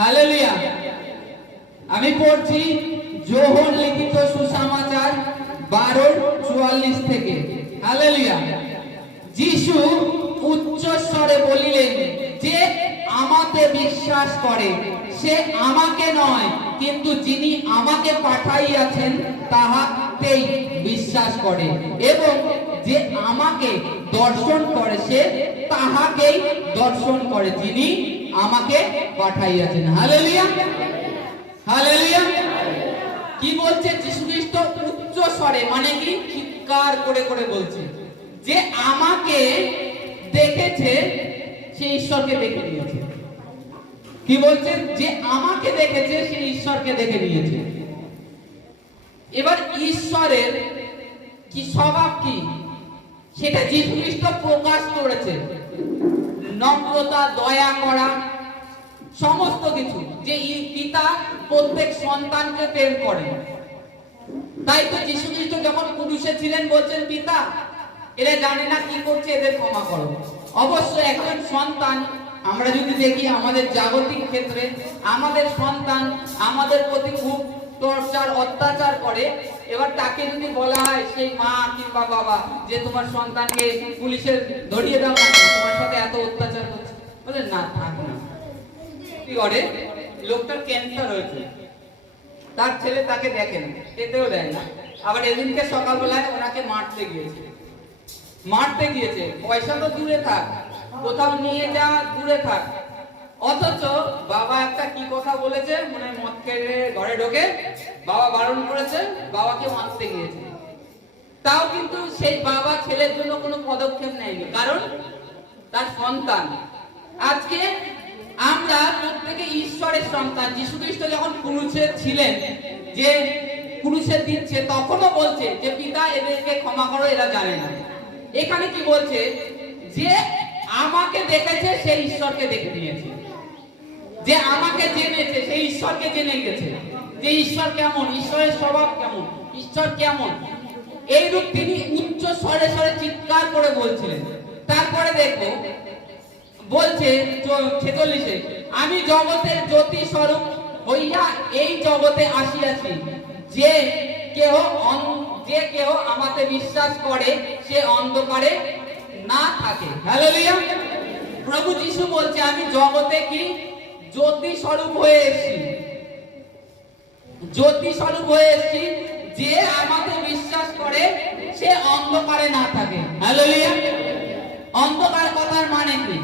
Hallelujah. আমি পড়ছি যোহন লিখিত সুসমাচার 12:44 থেকে। হালেলুয়া। যিশু উচ্চ স্বরে বলিলেন, যে আমাকে বিশ্বাস করে সে আমাকে নয়, কিন্তু যিনি আমাকে পাঠাইয়াছেন তাহাকেই বিশ্বাস করে, এবং যে আমাকে দর্শন করে সে তাহাকেই দর্শন করে যিনি আমাকে পাঠাইয়াছেন। Hallelujah, hallelujah. কি বলছে যীশু খ্রিস্ট? উচ্চ স্বরে, মানে কি? চিৎকার করে করে বলছে যে আমাকে দেখেছে সে ঈশ্বরকে দেখে নিয়েছে। কি বলছে? যে আমাকে দেখেছে সে ঈশ্বরকে দেখে নিয়েছে। এবার ঈশ্বরের কি স্বভাব, কি সেটা যীশু খ্রিস্ট প্রকাশ করেছে। নম্রতা, দয়া করা, সমস্ত কিছু। যে পিতা প্রত্যেক সন্তানকে প্রেম করে, তাই তো যীশু খ্রিস্ট যখন পুরুষে ছিলেন বলছেন, পিতা এরা জানে না কি করছে, এদের ক্ষমা করো। অবশ্যই একজন সন্তান, আমরা যদি দেখি আমাদের জাগতিক ক্ষেত্রে, আমাদের সন্তান আমাদের প্রতি খুব টর্চার, অত্যাচার করে। এবার তাকে যদি বলা হয়, সেই মা কিংবা বাবা, যে তোমার সন্তানকে পুলিশের ধরিয়ে দাও না, তোমার সাথে এত অত্যাচার করছে, বলে না থাক না। কি করে? লোকটার ক্যান্সার হয়েছে, তার ছেলে তাকে দেখেন, খেতেও দেয় না। আবার এদিনকে সকালবেলায় ওনাকে মারতে গিয়েছে। পয়সা তো দূরে থাক, কোথাও নিয়ে যা দূরে থাক, অথচ বাবা একটা কি কথা বলেছে, মানে মদ খেয়ে ঘরে ঢোকে, বাবা বারণ করেছে, বাবাকে মারতে গিয়েছে। তাও কিন্তু সেই বাবা ছেলের জন্য কোনো পদক্ষেপ নেয়নি, কারণ তার সন্তান। আজকে আমরা প্রত্যেকে ঈশ্বরের সন্তান। যীশু খ্রিস্ট যখন ক্রুশে ছিলেন, যে ক্রুশে দিচ্ছে, তখনও বলছে যে পিতা এদেরকে ক্ষমা করো, এরা জানে না। এখানে কি বলছে? যে আমাকে দেখেছে সে ঈশ্বরকে দেখে নিয়েছে, যে আমাকে জেনেছে সে ঈশ্বরকে জেনে গেছে, যে ঈশ্বর কেমন, ঈশ্বরের স্বভাব কেমন, ঈশ্বর কেমন, এইরূপ তিনি উচ্চ স্বরে স্বরে চিৎকার করে বলছিলেন। তারপরে দেখো বলছে 46-এ, আমি জগতের জ্যোতি স্বরূপ হইয়া এই জগতে আসিয়াছি, যে কেহ আমাকে বিশ্বাস করে সে অন্ধকারে না থাকে। হালেলুয়া। প্রভু যিশু বলছে, আমি জগতে কি জ্যোতি স্বরূপ হয়ে এসেছি, জ্যোতি স্বরূপ হয়ে এসেছি, যে আমাকে বিশ্বাস করে সে অন্ধকারে না থাকে। হালেলুয়া। অন্ধকার কথার মানে কি?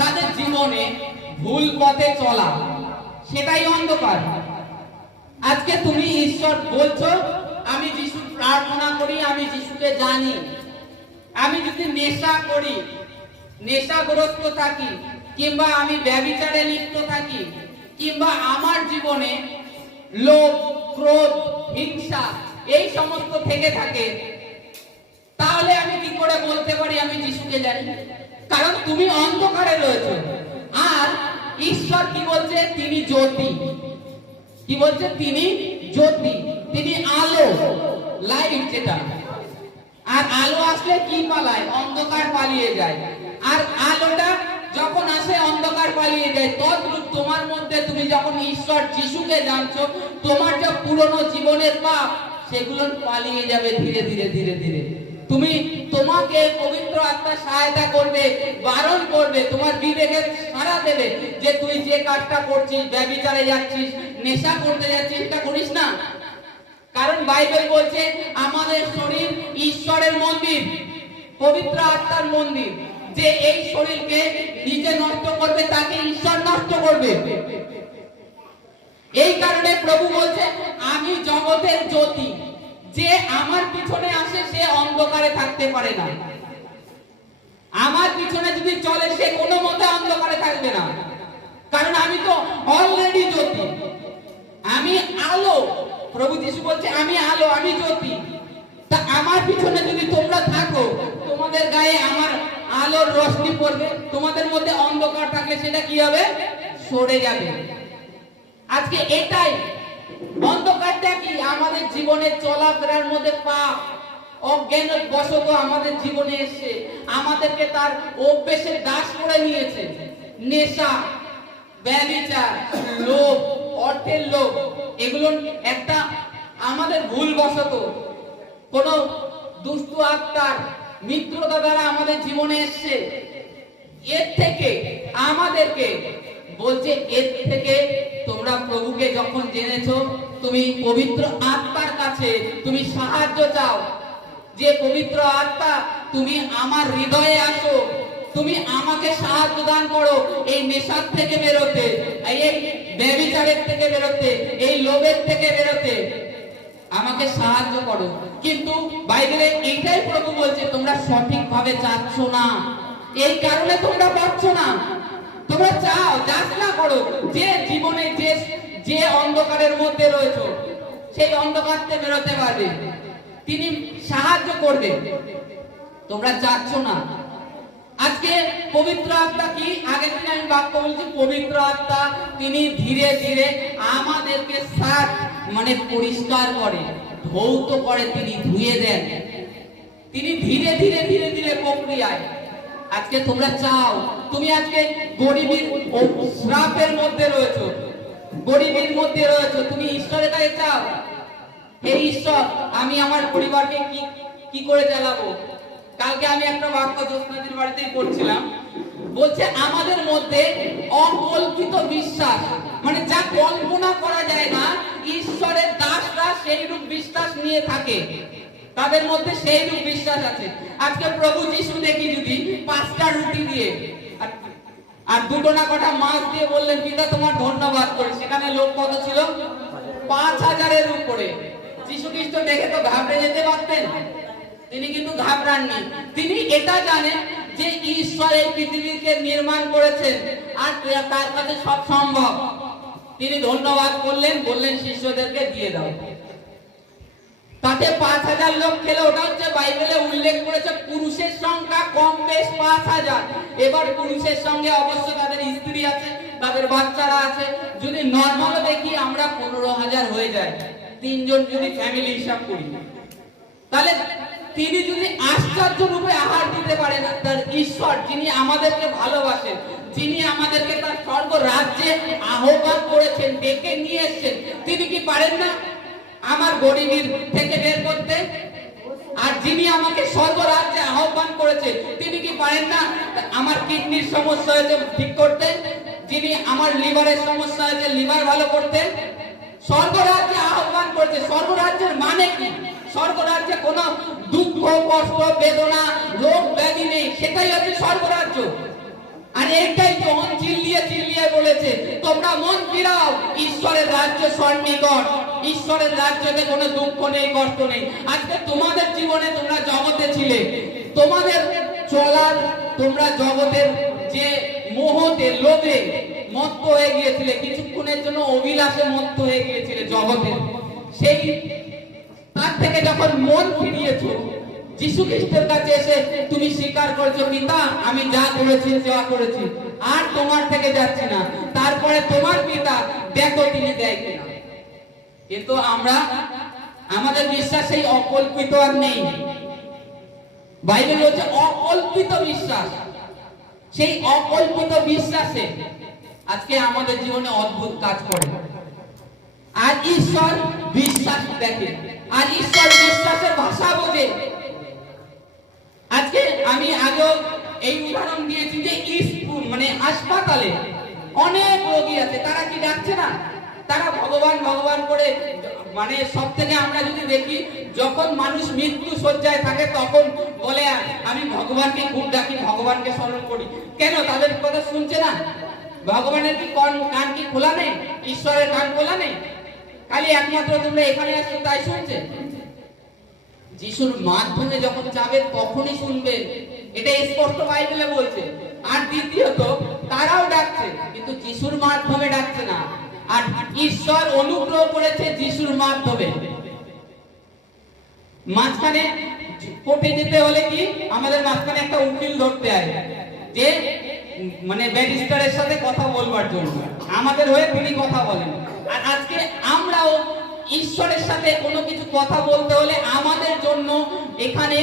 তাদের জীবনে ভুল পথে চলা, সেটাই অন্ধকার। আজকে তুমি ঈশ্বর বলছো, আমি যিশু প্রার্থনা করি, আমি যিশুকে জানি। আমি যদি নেশা করি, নেশাগ্রস্ত থাকি, কিংবা আমি ব্যভিচারে লিপ্ত থাকি, কিংবা আমার জীবনে লোভ, ক্রোধ, হিংসা এই সমস্ত থেকে থাকে, তাহলে আমি কি করে বলতে পারি আমি যিশুকে জানি? কারণ তুমি অন্ধকারে রয়েছে। আর ঈশ্বর কি বলছে? তিনি জ্যোতি। কি বলছে? তিনি জ্যোতি, তিনি আলো, লাইট যেটা। আর আলো আসলে কি পালায়? অন্ধকার পালিয়ে যায়। আর আলোটা যখন আসে অন্ধকার পালিয়ে যায়। তদ্রূপ তোমার মধ্যে তুমি যখন ঈশ্বর যিশুকে জানছো, তোমার যে পুরনো জীবনের পাপ সেগুলো পালিয়ে যাবে ধীরে ধীরে ধীরে ধীরে। তোমাকে পবিত্র আত্মা সহায়তা করবে, বারণ করবে, তোমার বিবেকে সাড়া দেবে যে তুই যে কাজটা করছিস, ব্যভিচারে যাচ্ছিস, নেশা করতে যাচ্ছিস, এটা করিস না। কারণ বাইবেল বলছে আমাদের শরীর ঈশ্বরের মন্দির, পবিত্র আত্মার মন্দির। যে এই শরীরকে নিজে নষ্ট করবে তাকে ঈশ্বর নষ্ট করবে। এই কারণে প্রভু বলছে, আমি জগতের জ্যোতি, যে আমার পিছনে আসে সে অন্ধকারে থাকতে পারে না। আমার পিছনে যদি চলে সে কোনো মতে অন্ধকারে থাকবে না, কারণ আমি তো অলরেডি জ্যোতি, আমি আলো। প্রভু যিশু বলছে আমি আলো, আমি জ্যোতি। তা আমার পিছনে যদি তোমরা থাকো, তোমাদের গায়ে আমার আলোর রশ্মি পড়বে, তোমাদের মধ্যে অন্ধকার থাকলে সেটা কি হবে? সরে যাবে। আজকে এটাই অন্ধকারটা কি? আমাদের জীবনে চলাফেরার মধ্যে পাপ, অজ্ঞান বশত আমাদের জীবনে এসে আমাদেরকে তার অভ্যেসের দাস করে নিয়েছে। নেশা, ব্যভিচার, লোভ, অর্থের লোভ, এগুলো একটা আমাদের ভুলবশত কোন দুষ্ট আত্মার মিত্রতা দ্বারা আমাদের জীবনে এসছে। এর থেকে আমাদেরকে বলছে, এর থেকে তোমরা প্রভুকে যখন জেনেছো, তুমি পবিত্র আত্মার কাছে তুমি সাহায্য চাও, যে পবিত্র আত্মা তুমি আমার হৃদয়ে আসো, তুমি আমাকে সাহায্য দান করো এই নেশার থেকে বেরোতে, এই ব্যভিচারের থেকে বেরোতে, এই লোভের থেকে বেরোতে আমাকে সাহায্য করো। কিন্তু বাইবেলে এইটাই প্রভু বলছে, তোমরা সঠিকভাবে চাচ্ছ না, এই কারণে তোমরা পাচ্ছ না। তোমরা চাও, যাচনা করো, যে জীবনে যে অন্ধকারের মধ্যে রয়েছে সেই অন্ধকার থেকে বেরোতে পারবে, তিনি সাহায্য করবে, তোমরা চাচ্ছ না। আজকে পবিত্র আত্মা কি, আগের দিন আমি বাক্য বলছি, পবিত্র আত্মা তিনি ধীরে ধীরে আমাদেরকে সাফ মানে পরিষ্কার করে, ধৌত করে, তিনি ধুয়ে দেন, তিনি ধীরে ধীরে ধীরে ধীরে প্রক্রিয়ায়। আজকে তোমরা চাও, তুমি আজকে গরিবের ও শ্রাপের মধ্যে রয়েছো, গরিবের মধ্যে রয়েছো, তুমি ঈশ্বরের কাছে চাও, হে ঈশ্বর আমি আমার পরিবারকে কি করে চালাবো। কালকে আমি একটা বাক্য জ্যোৎস্নাদির বাড়িতেই পড়ছিলাম, বলছে আমাদের মধ্যে অকল্পিত বিশ্বাস, মানে যা কল্পনা করা যায় না, ঈশ্বরের দাসরা সেই রূপ বিশ্বাস নিয়ে থাকে, তাদের মধ্যে সেই রূপ বিশ্বাস আছে। আজকে প্রভু যিশু দেখি যদি 5টা রুটি দিয়ে আর 2টো না কটা মাছ দিয়ে বললেন, পিতা তোমার ধন্যবাদ করি, সেখানে লোক কত ছিল? 5000-এর উপরে। যিশু খ্রিস্ট দেখে তো ঘাবড়ে যেতে পারতেন, তিনি কিন্তু ঘাবড়াননি। তিনি এটা জানেন যে ঈশ্বর এই পৃথিবীকে নির্মাণ করেছেন আর তার কাছে সব সম্ভব। তিনি ধন্যবাদ করলেন, বললেন শিষ্যদেরকে দিয়ে দাও। তাতে 5000 লোক খেলে, ওটা হচ্ছে বাইবেলে উল্লেখ করেছে পুরুষের সংখ্যা কম বেশ 5000। এবার পুরুষের সঙ্গে অবশ্য তাদের স্ত্রী আছে, তাদের বাচ্চারা আছে, যদি নরমালও দেখি আমরা 15000 হয়ে যায়, 3 জন যদি ফ্যামিলি হিসাব করি। তাহলে তিনি যদি আশ্চর্য রূপে আহার দিতে পারেন, তার ঈশ্বর যিনি আমাদেরকে ভালোবাসেন, যিনি আমাদেরকে তার স্বর্গ রাজ্যে আহ্বান করেছেন, ডেকে নিয়ে এসেছেন, তিনি কি পারেন না আমার গরিবের থেকে বের করতে? আর যিনি আমাকে স্বর্গ রাজ্যে আহ্বান করেছে, তিনি কি পারেন না আমার কিডনির সমস্যা হয়েছে ঠিক করতে? যিনি আমার লিভারের সমস্যা হয়েছে লিভার ভালো করতে? স্বর্গ রাজ্যে আহ্বান করেছে। স্বর্গ রাজ্যের মানে কি? স্বর্গ রাজ্যে কোনো দুঃখ, কষ্ট, বেদনা, রোগ ব্যাধি নেই, সেটাই হচ্ছে স্বর্গ রাজ্য। আর এইটাই যখন চিল্লিয়ে চিল্লিয়ে বলেছে, তোমরা মন ফিরাও, ঈশ্বরের রাজ্য সন্নিকট, ঈশ্বরের রাজ্যতে কোনো দুঃখ নেই, কষ্ট নেই। আজকে তোমাদের জীবনে তোমরা জগতে ছিলে, তোমাদের চলার, তোমরা জগতের যে মোহতে, লোভে মত্ত হয়ে গিয়েছিলে, কিছুক্ষণের জন্য অভিলাষে মত্ত হয়ে গিয়েছিলে জগতের, সেই তার থেকে যখন মন ফিরিয়েছো, যিশু খ্রিস্টের কাছে এসে তুমি স্বীকার করেছো, পিতা আমি যা করেছি যা করেছি আর তোমার থেকে যাচ্ছি না, তারপরে তোমার পিতা দেখো তিনি দেয় কিনা। কিন্তু আমরা, আমাদের বিশ্বাস সেই অকল্পিত আর নেই। বাইবেল বলছে অকল্পিত বিশ্বাস, সেই অকল্পিত বিশ্বাসে আজকে আমাদের জীবনে অদ্ভুত কাজ করে। আর ঈশ্বর বিশ্বাস দেখে, আর ঈশ্বর বিশ্বাসের ভাষা বোঝে। আজকে আমি আগেও এই উদাহরণ দিয়েছি যে স্কুল মানে হাসপাতালে অনেক রোগী আছে, তারা কি ডাকছে না? তারা ভগবান ভগবান করে, মানে সব থেকে আমরা যদি দেখি, যখন মানুষ মৃত্যু শয্যায় থাকে তখন বলে আমি ভগবানকে খুব ডাকি, ভগবানকে স্মরণ করি। কেন? তাদের কথা শুনছে না? ভগবানের কি কান কি খোলা নেই? ঈশ্বরের কান খোলা নেই? খালি একমাত্র তোমরা এখানে আসছো তাই শুনছে? যিশুর মাধ্যমে যখন যাবে তখনই শুনবেন, এটা স্পষ্ট বাইবেলে বলছে। আর দ্বিতীয়ত তারাও ডাকছে, কিন্তু যিশুর মাধ্যমে ডাকছে না। আর ঈশ্বর অনুগ্রহ করেছে যিশুর মাধ্যমে। মাঝখানে কোর্টে যেতে হলে কি আমাদের মাঝখানে একটা উকিল ধরতে হয়, যে মানে ব্যারিস্টারের সাথে কথা বলবার জন্য, আমাদের হয়ে তিনি কথা বলেন। আর আজকে আমরাও ঈশ্বরের সাথে কোনো কিছু কথা বলতে হলে আমাদের জন্য এখানে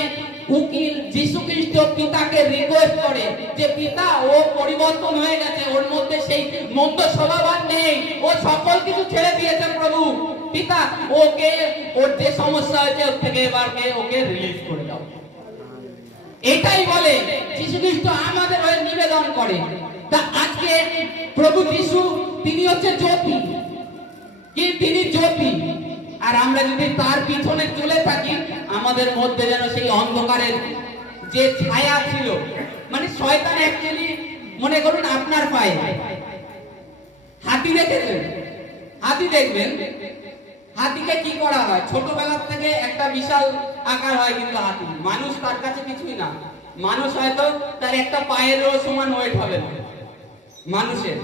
উকিল যীশু খ্রিস্ট পিতাকে রিকোয়েস্ট করে যে পিতা, ও পরিবর্তন হয়ে গেছে, ওর মধ্যে সেই মন্দ স্বভাব আর নেই, ও সকল কিছু ছেড়ে দিয়েছে প্রভু। পিতা, ওকে ওর যে সমস্যা হয়েছে ওর থেকে এবারকে ওকে রিলিজ করে দাও। এটাই বলে যীশু খ্রিস্ট আমাদের হয়ে নিবেদন করে। তা আজকে প্রভু যীশু তিনি হচ্ছে জ্যোতি, কি তিনি জ্যোতি, আর আমরা যদি তার পিছনে চলে থাকি আমাদের মধ্যে যেন সেই অন্ধকারের যে ছায়া ছিল, মানে শয়তান অ্যাকচুয়ালি মনে করুন আপনার পায়ে হাতি দেখেছেন, হাতি দেখবেন, হাতিকে কি করা হয়, ছোটবেলা থেকে একটা বিশাল আকার হয়, কিন্তু হাতি মানুষ তার কাছে কিছুই না। মানুষ হয়তো তার একটা পায়েরও সমান ওয়েট হবে না মানুষের।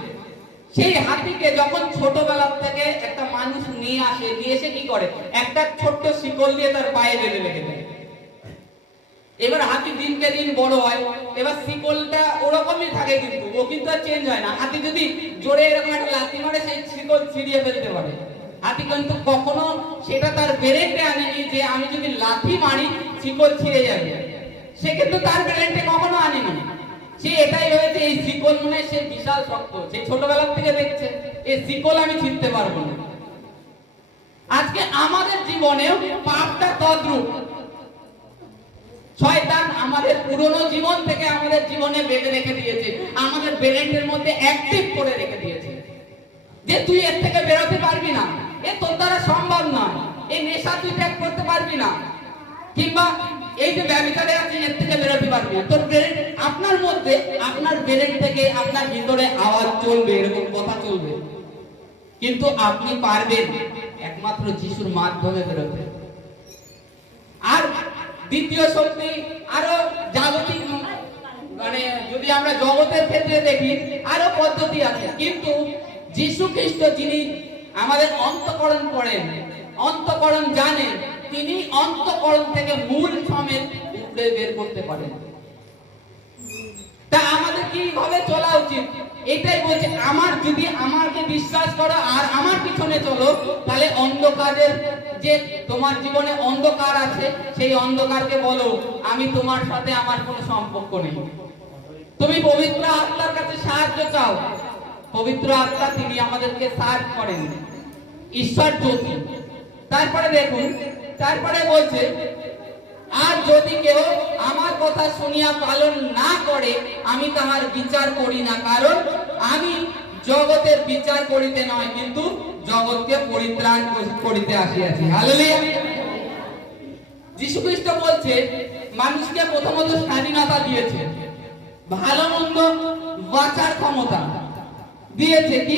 সেই হাতিকে যখন ছোটবেলা থেকে একটা মানুষ নিয়ে আসে, নিয়ে এসে কি করে, একটা ছোট্ট শিকল দিয়ে তার পায়ে বেঁধে রেখে দেয়। এবার হাতি দিনকে দিন বড় হয়, এবার শিকলটা ওরকমই থাকে, কিন্তু ও কিন্তু আর চেঞ্জ হয় না। হাতি যদি জোরে এরকম একটা লাথি মারে সেই শিকল ছিঁড়িয়ে ফেলতে পারে। হাতি কিন্তু কখনো সেটা তার ব্রেনটে আনেনি যে আমি যদি লাথি মারি শিকল ছিঁড়ে যাবে, সে কিন্তু তার ব্রেনটে কখনো আনেনি। সে এটাই ভেবেছে এই শিকল মনে সে বিশাল শক্ত, সেই ছোটবেলা থেকে দেখছে এই শিকল আমি ছিঁড়তে পারবো না। আজকে আমাদের জীবনেও পাপটা তদ্রূপ। শয়তান আমাদের পুরনো জীবন থেকে আমাদের জীবনে বেঁধে রেখে দিয়েছে, আমাদের ব্রেনের মধ্যে অ্যাক্টিভ করে রেখে দিয়েছে যে তুই এর থেকে বেরোতে পারবি না, এ তোর দ্বারা সম্ভব নয়, এই নেশা তুই ত্যাগ করতে পারবি না, কিংবা এই যে ব্যভিচারে আছিস এর থেকে বেরোতে পারবি না। তোর ব্রেন, আপনার মধ্যে আপনার ব্রেন থেকে আপনার ভিতরে আওয়াজ চলবে, এরকম কথা চলবে, কিন্তু আপনি পারবেন একমাত্র যিশুর মাধ্যমে বেরোতে। আর দ্বিতীয় শক্তি আরো জাগতিক, মানে যদি আমরা জগতের ক্ষেত্রে দেখি আরো পদ্ধতি আছে, কিন্তু যীশু খ্রিস্ট যিনি আমাদের অন্তঃকরণ করেন, অন্তঃকরণ জানেন, তিনি অন্তঃকরণ থেকে মূল সমেত উপড়ে বের করতে পারেন। তা আমাদের কিভাবে চলা উচিত এটাই বলছে, আমার যদি আমাকে বিশ্বাস করো আর আমার পিছনে চলো, তাহলে অন্ধকারের যে তোমার জীবনে অন্ধকার আছে সেই অন্ধকারকে বলো আমি তোমার সাথে আমার কোনো সম্পর্ক নেই। তুমি পবিত্র আত্মার কাছে সাহায্য চাও, পবিত্র আত্মা তিনি আমাদেরকে সাহায্য করেন, ঈশ্বর জ্যোতি। তারপরে দেখুন, তারপরে বলছে আর যদি কেউ আমার কথা শুনিয়া পালন না করে আমি তাহার বিচার করি না, কারণ আমি জগতের বিচার করিতে নয় কিন্তু জগৎকে পরিত্রাণ করিতে আসিয়াছি। হালেলুয়া। যীশু খ্রিস্ট বলছে মানুষকে প্রথমত স্বাধীনতা দিয়েছে, ভালো মন্দ বাঁচার ক্ষমতা দিয়েছে। কি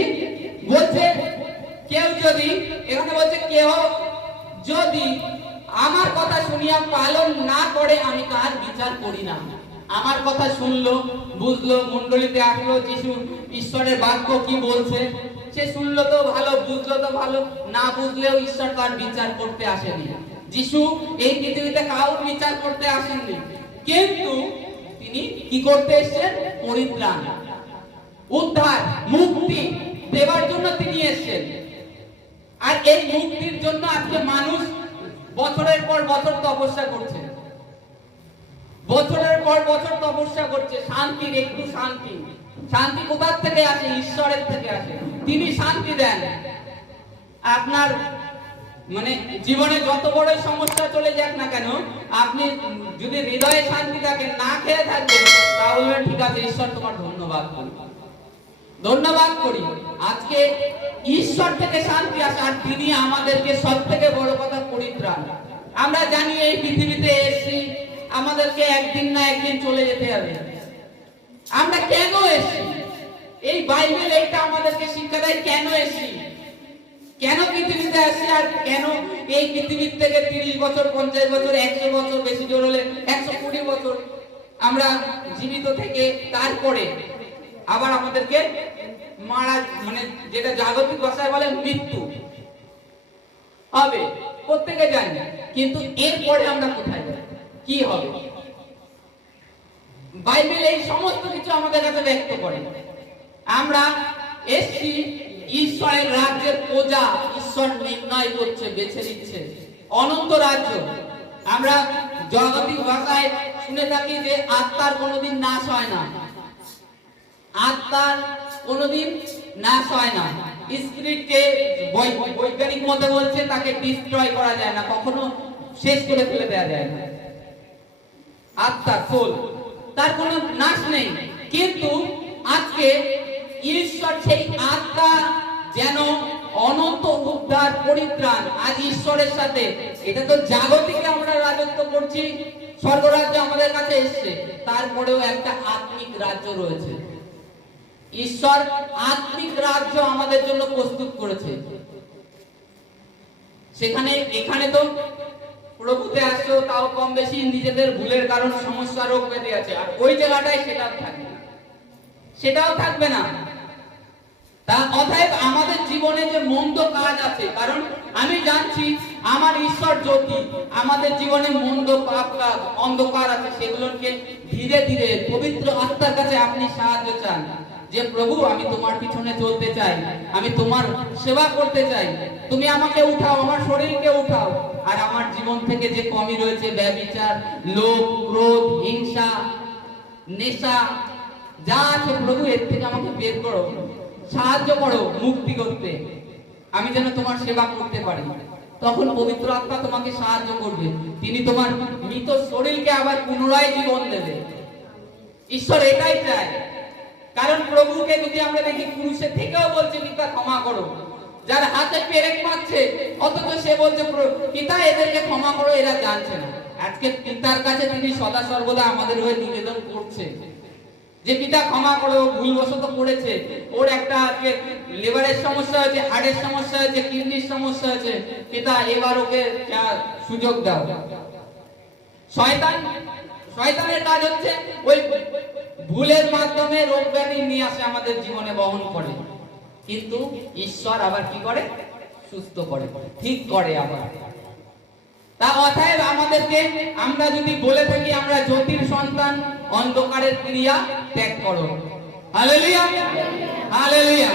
বলছে, কেউ যদি, এখানে বলছে কেউ যদি আমার কথা শুনিয়া পালন না করে আমি তার বিচার করি না। আমার কথা শুনলো, বুঝলো, মণ্ডলীতে আসলো, যিশু ঈশ্বরের বাক্য কি বলছে সে শুনলো তো ভালো, বুঝলো তো ভালো, না বুঝলেও ঈশ্বর তার বিচার করতে আসেনি। যিশু এই পৃথিবীতে কাউর বিচার করতে আসেননি, কিন্তু তিনি কি করতে এসেছেন, পরিত্রাণ, উদ্ধার, মুক্তি দেওয়ার জন্য তিনি এসেছেন। আর এই মুক্তির জন্য আজকে মানুষ বছরের পর বছর তপস্যা করছে, বছরের পর বছর তপস্যা করছে, শান্তির একটু শান্তি। শান্তি কোথা থেকে আসে? ঈশ্বরের থেকে আসে, তিনি শান্তি দেন। আপনার মানে জীবনে যত বড় সমস্যা চলে যাক না কেন, আপনি যদি হৃদয়ে শান্তি থাকে, না খেয়ে থাকবেন, তাহলে ঠিক আছে, ঈশ্বর তোমার ধন্যবাদ করি, ধন্যবাদ করি। আজকে ঈশ্বর থেকে শান্তি আসে, আর তিনি আমাদেরকে সব থেকে বড় কথা পরিত্রাণ। আমরা জানি এই পৃথিবীতে এসেছি, আমাদেরকে একদিন না একদিন চলে যেতে হবে। আমরা কেন এসেছি? এই বাইবেল এইটা আমাদেরকে শিক্ষা দেয় কেন এসেছি, কেন পৃথিবীতে আসি, আর কেন এই পৃথিবীর থেকে 30 বছর, 50 বছর, 100 বছর, বেশি জোর হলে 120 বছর আমরা জীবিত থেকে তারপরে আবার আমাদেরকে মারা, মানে যেটা জাগতিক ভাষায় বলে মৃত্যু হবে, প্রত্যেকে জানি, কিন্তু এরপরে আমরা কোথায় যাব, কি হবে? বাইবেল এই সমস্ত কিছু আমাদের কাছে ব্যক্ত করে। আমরা এসছি ঈশ্বরের রাজ্যের প্রজা, ঈশ্বর নির্ণয় করছে, বেছে নিচ্ছে অনন্ত রাজ্য। আমরা জাগতিক ভাষায় শুনে থাকি যে আত্মার কোনোদিন নাশ হয় না, আত্মার কোনোদিন নাশ হয় না। স্পিরিটকে বৈজ্ঞানিক মতে বলছে তাকে ডিস্ট্রয় করা যায় না, কখনো শেষ করে ফেলে দেওয়া যায় না। আত্মা সোল তার কোনো নাশ নেই, কিন্তু আজকে ঈশ্বর সেই আত্মা যেন অনন্ত উদ্ধার পরিত্রাণ, আজ ঈশ্বরের সাথে, এটা তো জাগতিকে আমরা রাজত্ব করছি, স্বর্গরাজ্য আমাদের কাছে এসছে, তারপরেও একটা আত্মিক রাজ্য রয়েছে। ঈশ্বর আত্মিক রাজ্য আমাদের জন্য প্রস্তুত করেছে। সেখানে এখানে তো প্রভুতে আসছো, তাও কম বেশি নিজেদের ভুলের কারণ সমস্যা রোগ ব্যাধি আছে, আর ওই জায়গাটায় সেটাও থাকবে না, সেটাও থাকবে না। তা অতএব আমাদের জীবনে যে মন্দ কাজ আছে, কারণ আমি জানছি আমার ঈশ্বর জ্যোতি, আমাদের জীবনে মন্দ পাপ কাজ অন্ধকার আছে, সেগুলোকে ধীরে ধীরে পবিত্র আত্মার কাছে আপনি সাহায্য চান যে প্রভু আমি তোমার পিছনে চলতে চাই, আমি তোমার সেবা করতে চাই, তুমি আমাকে উঠাও, আমার শরীরকে উঠাও, আর আমার জীবন থেকে যে কমি রয়েছে, ব্যভিচার, লোভ, ক্রোধ, হিংসা, নেশা যা আছে প্রভু এর থেকে আমাকে বের করো, সাহায্য করো মুক্তি করতে, আমি যেন তোমার সেবা করতে পারি। তখন পবিত্র আত্মা তোমাকে সাহায্য করবে, তিনি তোমার মৃত শরীরকে আবার পুনরায় জীবন দেবে। ঈশ্বর এটাই চায়। কারণ প্রভুকে যদি আমরা দেখি ক্রুশে থেকেও বলছে পিতা ক্ষমা করো, যার হাতে পেরেক মারছে অথচ সে বলছে পিতা এদেরকে ক্ষমা করো, এরা জানছে না। আজকে পিতার কাছে তিনি সদা সর্বদা আমাদের হয়ে নিবেদন করছে যে পিতা ক্ষমা করো, ভুলবশত করেছে, ওর একটা লিভারের সমস্যা হয়েছে, হার্টের সমস্যা হয়েছে, কিডনির সমস্যা হয়েছে, পিতা এবার ওকে সুযোগ দাও। শয়তানের কাজ হচ্ছে ওই ভুলের মাধ্যমে রোগ ব্যাধি নিয়ে আসে আমাদের জীবনে বহন করে, কিন্তু ঈশ্বর আবার কি করে? সুস্থ করে, ঠিক করে আবার। তা অতএব আমাদেরকে, আমরা যদি বলে থাকি আমরা জ্যোতির সন্তান, অন্ধকারের ক্রিয়া ত্যাগ করো। Hallelujah, hallelujah.